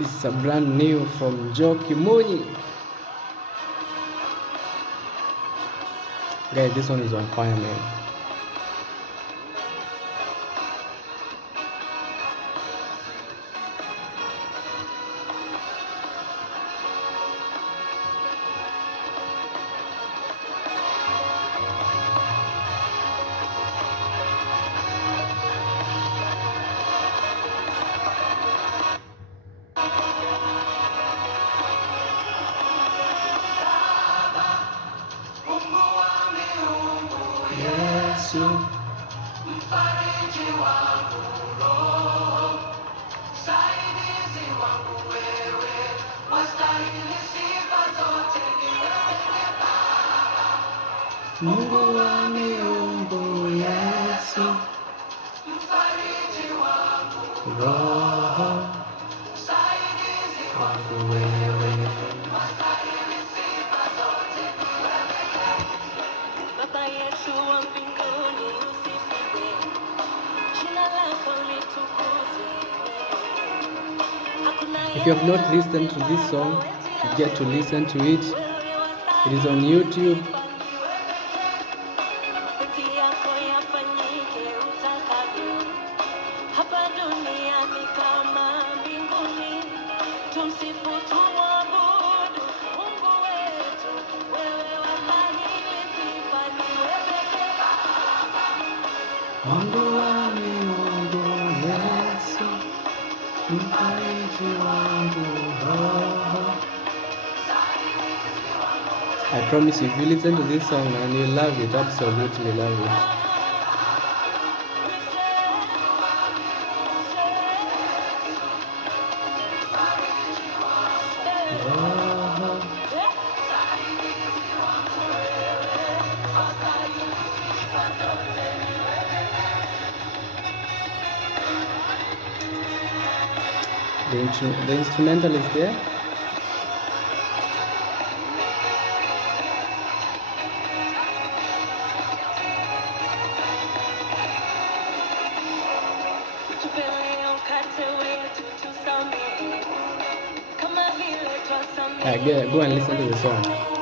This is a brand new from Joe Kimunyi. Guys, this one is on fire, man. Yesu, mfariji wangu roho, saidizi wangu wewe, wastahili sifa zote ni wewe Baba. Mungu wa miungu Yesu, mfariji wangu roho, saidizi wangu wewe, wastahili sifa zote ni wewe. Baba yetu wa mbinguni usifiwe, jina lako litukuzwe. If you have not listened to this song, you get to listen to it. It is on YouTube. Mungu wa miungu Yesu, mfariji wangu roho. I promise you, if you listen to this song and you love it, absolutely love it. The instrumental is there. Go and listen to the song.